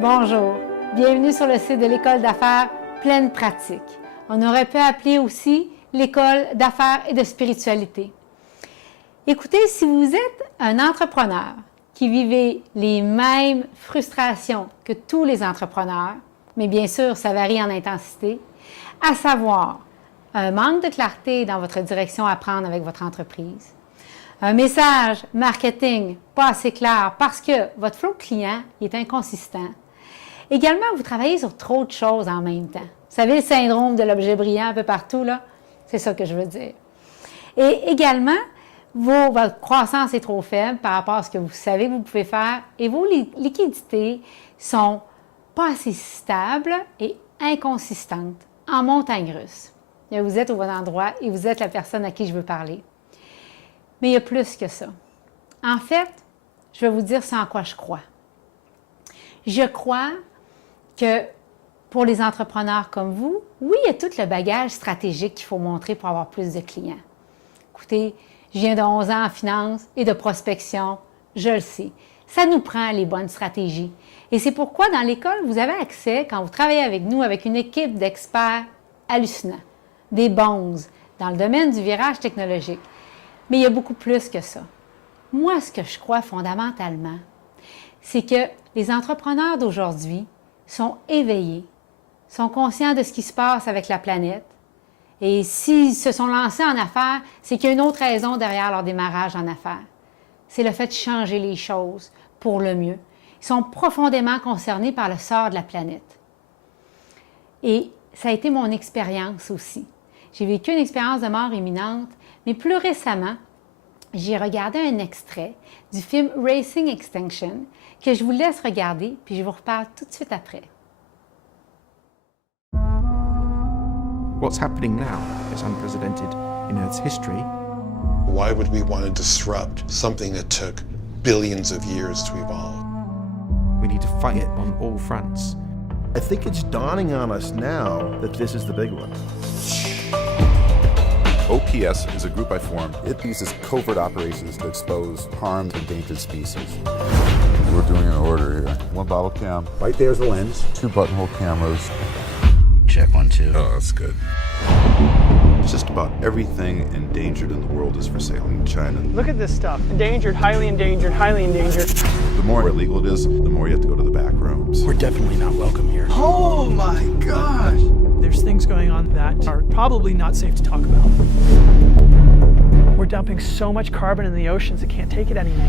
Bonjour, bienvenue sur le site de l'École d'affaires Pleine Pratique. On aurait pu appeler aussi l'École d'affaires et de spiritualité. Écoutez, si vous êtes un entrepreneur qui vivez les mêmes frustrations que tous les entrepreneurs, mais bien sûr, ça varie en intensité, à savoir un manque de clarté dans votre direction à prendre avec votre entreprise, un message marketing pas assez clair parce que votre flow client est inconsistant. Également, vous travaillez sur trop de choses en même temps. Vous savez, le syndrome de l'objet brillant un peu partout, là? C'est ça que je veux dire. Et également, votre croissance est trop faible par rapport à ce que vous savez que vous pouvez faire et vos liquidités sont pas assez stables et inconsistantes en montagne russe. Et vous êtes au bon endroit et vous êtes la personne à qui je veux parler. Mais il y a plus que ça. En fait, je vais vous dire ce en quoi je crois. Je crois que pour les entrepreneurs comme vous, oui, il y a tout le bagage stratégique qu'il faut montrer pour avoir plus de clients. Écoutez, je viens de 11 ans en finance et de prospection, je le sais. Ça nous prend les bonnes stratégies. Et c'est pourquoi dans l'école, vous avez accès, quand vous travaillez avec nous, avec une équipe d'experts hallucinants, des bonzes dans le domaine du virage technologique. Mais il y a beaucoup plus que ça. Moi, ce que je crois fondamentalement, c'est que les entrepreneurs d'aujourd'hui sont éveillés, sont conscients de ce qui se passe avec la planète. Et s'ils se sont lancés en affaires, c'est qu'il y a une autre raison derrière leur démarrage en affaires. C'est le fait de changer les choses pour le mieux. Ils sont profondément concernés par le sort de la planète. Et ça a été mon expérience aussi. J'ai vécu une expérience de mort imminente, mais plus récemment, j'ai regardé un extrait du film Racing Extinction que je vous laisse regarder, puis je vous reparle tout de suite après. What's happening now is unprecedented in Earth's history. Why would we want to disrupt something that took billions of years to evolve? We need to fight it on all fronts. I think it's dawning on us now that this is the big one. OPS is a group I formed. It uses covert operations to expose harmed endangered species. We're doing an order here. One bottle cam. Right there's the lens. 2 buttonhole cameras. Check 1, 2. Oh, that's good. Just about everything endangered in the world is for sale in China. Look at this stuff. Endangered, highly endangered, highly endangered. The more illegal it is, the more you have to go to the back rooms. We're definitely not welcome here. Oh my gosh! There's things going on that are probably not safe to talk about. We're dumping so much carbon in the oceans it can't take it anymore.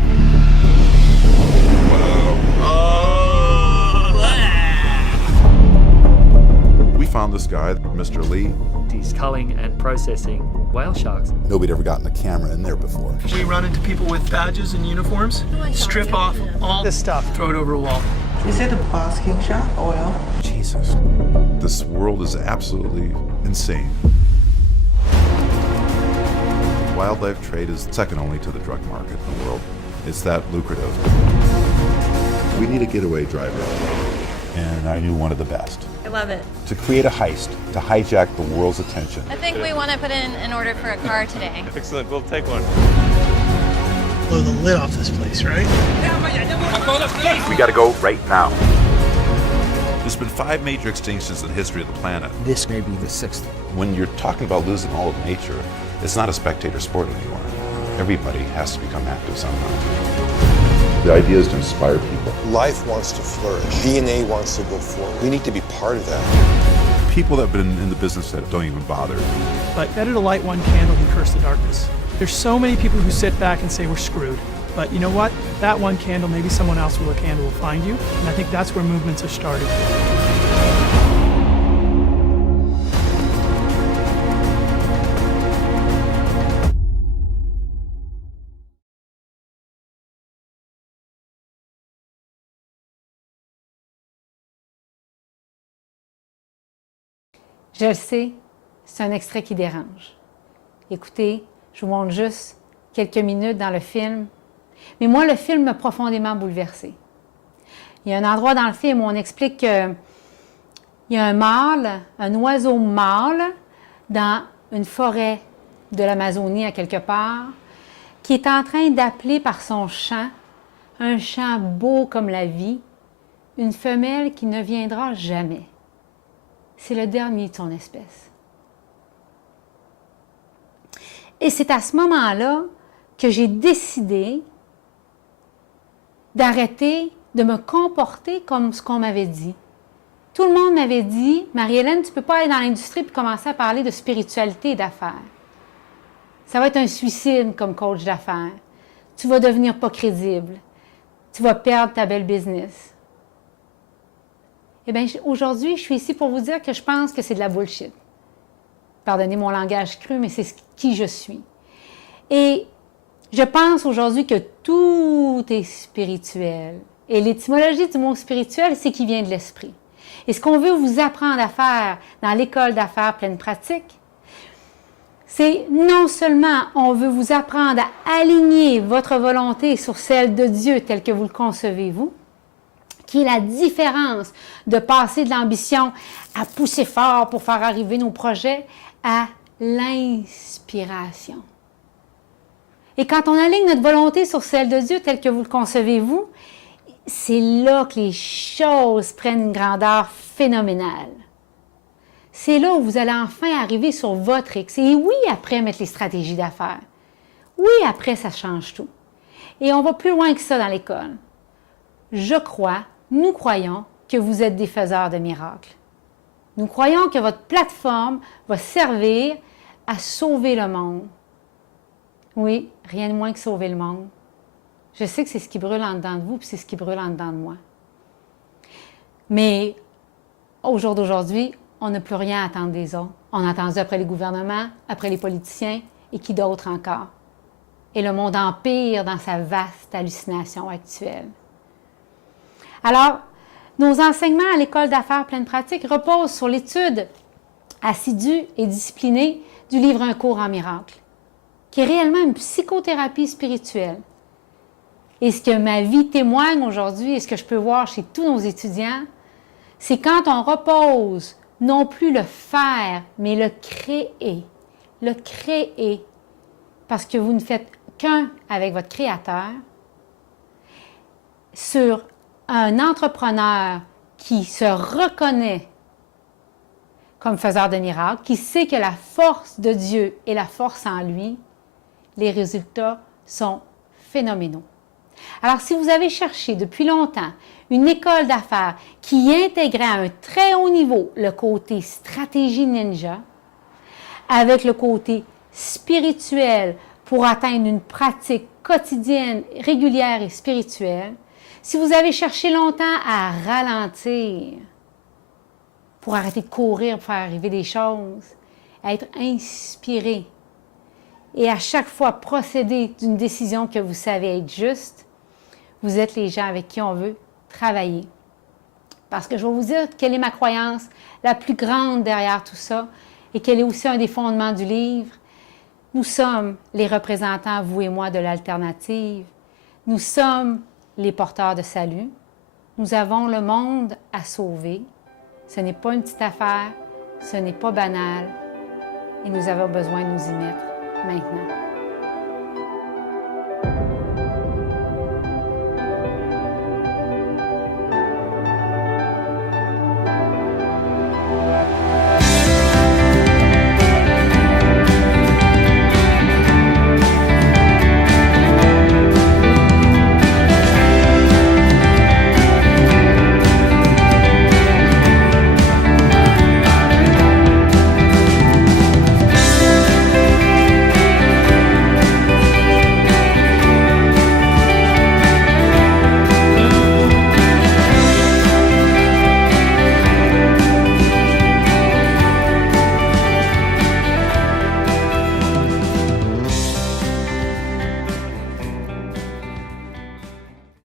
We found this guy, Mr. Lee. He's culling and processing whale sharks. Nobody had ever gotten a camera in there before. We run into people with badges and uniforms, strip off all this stuff, throw it over a wall. Is it a basking shark oil? Jesus. This world is absolutely insane. Wildlife trade is second only to the drug market in the world. It's that lucrative. We need a getaway driver. And I knew one of the best. I love it. To create a heist, to hijack the world's attention. I think we want to put in an order for a car today. Excellent, we'll take one. Blow the lid off this place, right? We gotta go right now. There's been 5 major extinctions in the history of the planet. This may be the 6th. When you're talking about losing all of nature, it's not a spectator sport anymore. Everybody has to become active somehow. The idea is to inspire people. Life wants to flourish. DNA wants to go forward. We need to be part of that. People that have been in the business that don't even bother. But better to light one candle than curse the darkness. There's so many people who sit back and say we're screwed. But you know what? That one candle, maybe someone else with a candle will find you. And I think that's where movements are started. Je le sais, c'est un extrait qui dérange. Écoutez, je vous montre juste quelques minutes dans le film. Mais moi, le film m'a profondément bouleversée. Il y a un endroit dans le film où on explique qu'il y a un mâle, un oiseau mâle, dans une forêt de l'Amazonie à quelque part, qui est en train d'appeler par son chant, un chant beau comme la vie, une femelle qui ne viendra jamais. C'est le dernier de son espèce. Et c'est à ce moment-là que j'ai décidé d'arrêter de me comporter comme ce qu'on m'avait dit. Tout le monde m'avait dit, « Marie-Hélène, tu ne peux pas aller dans l'industrie et commencer à parler de spiritualité et d'affaires. Ça va être un suicide comme coach d'affaires. Tu vas devenir pas crédible. Tu vas perdre ta belle business. » Eh bien, aujourd'hui, je suis ici pour vous dire que je pense que c'est de la bullshit. Pardonnez mon langage cru, mais c'est qui je suis. Et je pense aujourd'hui que tout est spirituel. Et l'étymologie du mot spirituel, c'est qu'il vient de l'esprit. Et ce qu'on veut vous apprendre à faire dans l'école d'affaires pleine pratique, c'est non seulement on veut vous apprendre à aligner votre volonté sur celle de Dieu telle que vous le concevez vous, qui est la différence de passer de l'ambition à pousser fort pour faire arriver nos projets à l'inspiration. Et quand on aligne notre volonté sur celle de Dieu telle que vous le concevez vous, c'est là que les choses prennent une grandeur phénoménale. C'est là où vous allez enfin arriver sur votre X. Et oui, après, mettre les stratégies d'affaires. Oui, après, ça change tout. Et on va plus loin que ça dans l'école. Je crois, nous croyons que vous êtes des faiseurs de miracles. Nous croyons que votre plateforme va servir à sauver le monde. Oui, rien de moins que sauver le monde. Je sais que c'est ce qui brûle en dedans de vous, puis c'est ce qui brûle en dedans de moi. Mais au jour d'aujourd'hui, on n'a plus rien à attendre des autres. On a attendu après les gouvernements, après les politiciens, et qui d'autre encore. Et le monde empire dans sa vaste hallucination actuelle. Alors, nos enseignements à l'École d'affaires pleine pratique reposent sur l'étude assidue et disciplinée du livre Un cours en miracle, qui est réellement une psychothérapie spirituelle. Et ce que ma vie témoigne aujourd'hui et ce que je peux voir chez tous nos étudiants, c'est quand on repose non plus le faire, mais le créer. Le créer, parce que vous ne faites qu'un avec votre Créateur, sur un entrepreneur qui se reconnaît comme faiseur de miracles, qui sait que la force de Dieu est la force en lui, les résultats sont phénoménaux. Alors, si vous avez cherché depuis longtemps une école d'affaires qui intégrait à un très haut niveau le côté stratégie ninja, avec le côté spirituel pour atteindre une pratique quotidienne, régulière et spirituelle, si vous avez cherché longtemps à ralentir pour arrêter de courir, pour faire arriver des choses, à être inspiré et à chaque fois procéder d'une décision que vous savez être juste, vous êtes les gens avec qui on veut travailler. Parce que je vais vous dire quelle est ma croyance la plus grande derrière tout ça et quel est aussi un des fondements du livre. Nous sommes les représentants, vous et moi, de l'alternative. Nous sommes les porteurs de salut. Nous avons le monde à sauver. Ce n'est pas une petite affaire, ce n'est pas banal et nous avons besoin de nous y mettre maintenant.